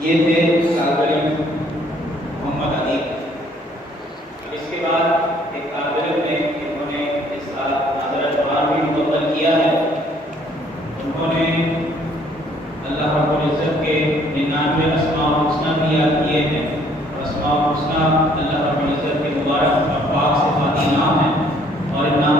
یہ تھے طالب علم محمد علی۔ اب اس کے بعد ایک طالب علم نے جنہوں نے اس سال ناظرہ قرآن بھی مکمل کیا ہے، انہوں نے اللہ رب العزت کے 99 اسماء الحسنی بھی یاد کیے ہیں۔ اسماء الحسنی اللہ رب العزت کے مبارک اور پاک صفاتی نام ہیں، اور ان نام